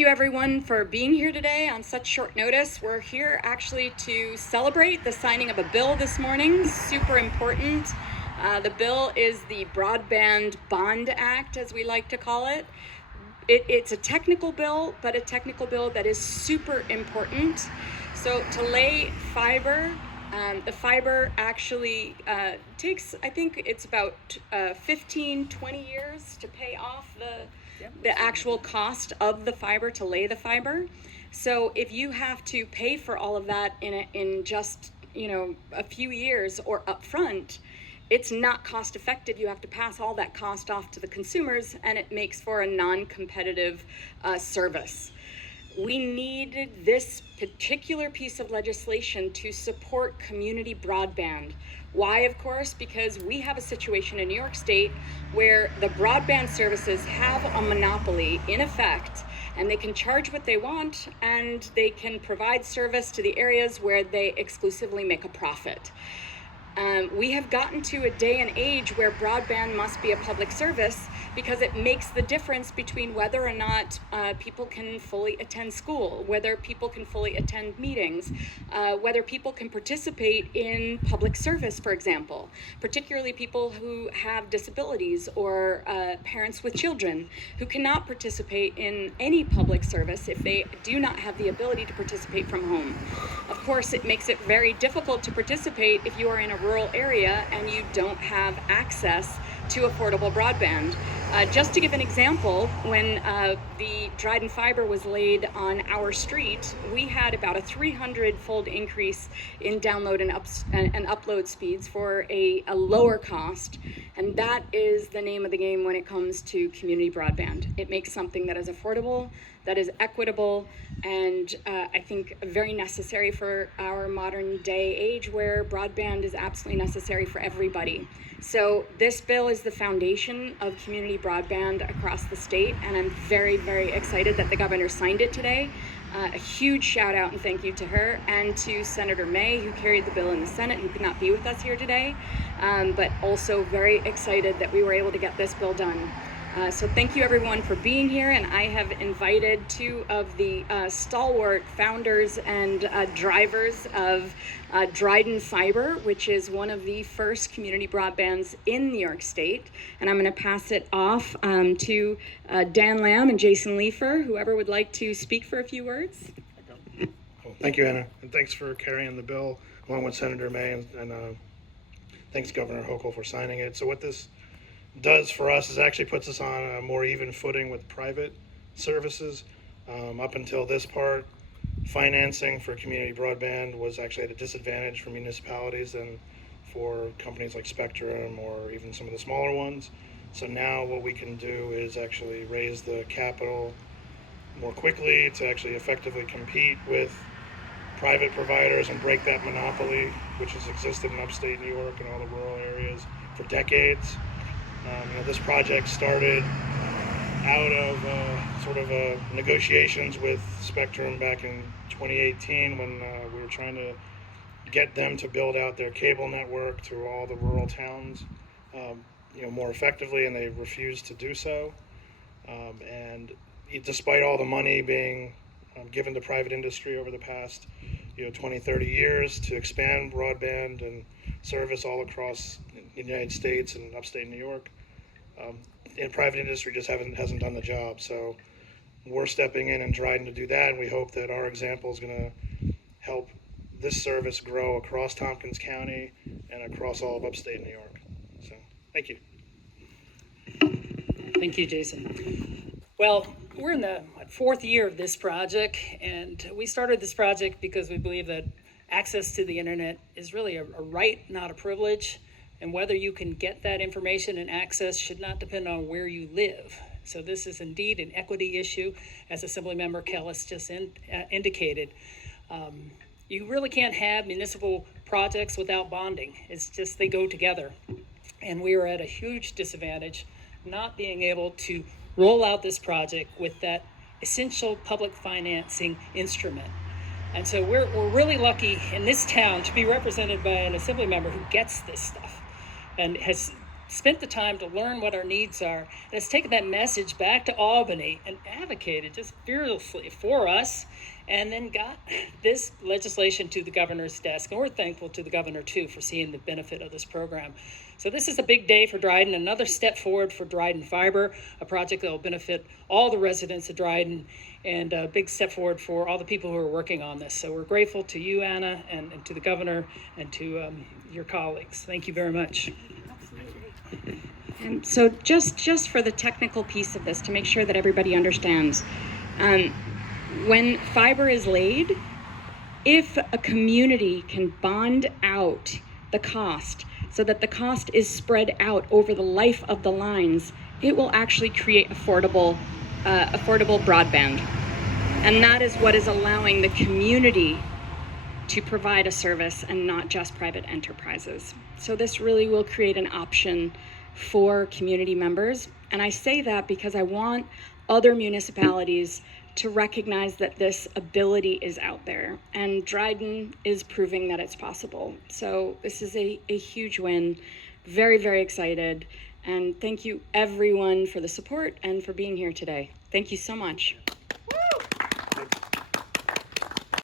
Thank you everyone for being here today on such short notice. We're here actually to celebrate the signing of a bill this morning, super important. The bill is the Broadband Bond Act, as we like to call it. It's a technical bill, but a technical bill that is super important. So to lay fiber, the fiber actually takes, I think it's about 15, 20 years to pay off the actual cost of the fiber, to lay the fiber. So if you have to pay for all of that in just a few years or upfront, it's not cost effective. You have to pass all that cost off to the consumers, and it makes for a non-competitive service. We needed this particular piece of legislation to support community broadband. Why, of course? Because we have a situation in New York State where the broadband services have a monopoly in effect, and they can charge what they want, and they can provide service to the areas where they exclusively make a profit. We have gotten to a day and age where broadband must be a public service because it makes the difference between whether or not people can fully attend school, whether people can fully attend meetings, whether people can participate in public service, for example, particularly people who have disabilities or parents with children who cannot participate in any public service if they do not have the ability to participate from home. Of course, it makes it very difficult to participate if you are in a rural area and you don't have access to affordable broadband. Just to give an example, when the Dryden fiber was laid on our street, we had about a 300-fold increase in download and upload speeds for a lower cost, and that is the name of the game when it comes to community broadband. It makes something that is affordable, that is equitable, and I think very necessary for our modern day age where broadband is absolutely necessary for everybody. So this bill is the foundation of community broadband across the state, and I'm very, very excited that the governor signed it today. A huge shout out and thank you to her and to Senator May, who carried the bill in the Senate, who could not be with us here today, but also very excited that we were able to get this bill done. So thank you everyone for being here, and I have invited two of the stalwart founders and drivers of Dryden Fiber, which is one of the first community broadbands in New York State. And I'm going to pass it off to Dan Lamb and Jason Leifer, whoever would like to speak for a few words. Well, thank you, Anna, and thanks for carrying the bill along with Senator May, and thanks Governor Hochul for signing it. So what this does for us is actually puts us on a more even footing with private services. Up until this part, financing for community broadband was actually at a disadvantage for municipalities and for companies like Spectrum or even some of the smaller ones. So now what we can do is actually raise the capital more quickly to actually effectively compete with private providers and break that monopoly, which has existed in upstate New York and all the rural areas for decades. This project started out of sort of negotiations with Spectrum back in 2018 when we were trying to get them to build out their cable network to all the rural towns more effectively, and they refused to do so. And despite all the money being given to private industry over the past 20, 30 years to expand broadband and service all across the United States and upstate New York, and private industry just hasn't done the job. So we're stepping in and trying to do that, and we hope that our example is going to help this service grow across Tompkins County and across all of upstate New York. So thank you. Thank you, Jason. Well, we're in the fourth year of this project, and we started this project because we believe that access to the internet is really a right, not a privilege. And whether you can get that information and access should not depend on where you live. So this is indeed an equity issue, as Assemblymember Kelles just indicated. You really can't have municipal projects without bonding. It's just they go together. And we are at a huge disadvantage not being able to roll out this project with that essential public financing instrument. And so we're really lucky in this town to be represented by an assembly member who gets this stuff and has spent the time to learn what our needs are, and has taken that message back to Albany and advocated just fearlessly for us, and then got this legislation to the governor's desk. And we're thankful to the governor, too, for seeing the benefit of this program. So this is a big day for Dryden, another step forward for Dryden Fiber, a project that will benefit all the residents of Dryden, and a big step forward for all the people who are working on this. So we're grateful to you, Anna, and to the governor, and to your colleagues. Thank you very much. And so just for the technical piece of this, to make sure that everybody understands, when fiber is laid, if a community can bond out the cost so that the cost is spread out over the life of the lines, it will actually create affordable broadband. And that is what is allowing the community to provide a service and not just private enterprises. So this really will create an option for community members. And I say that because I want other municipalities to recognize that this ability is out there, and Dryden is proving that it's possible. So this is a huge win. Very, very excited. And thank you everyone for the support and for being here today. Thank you so much.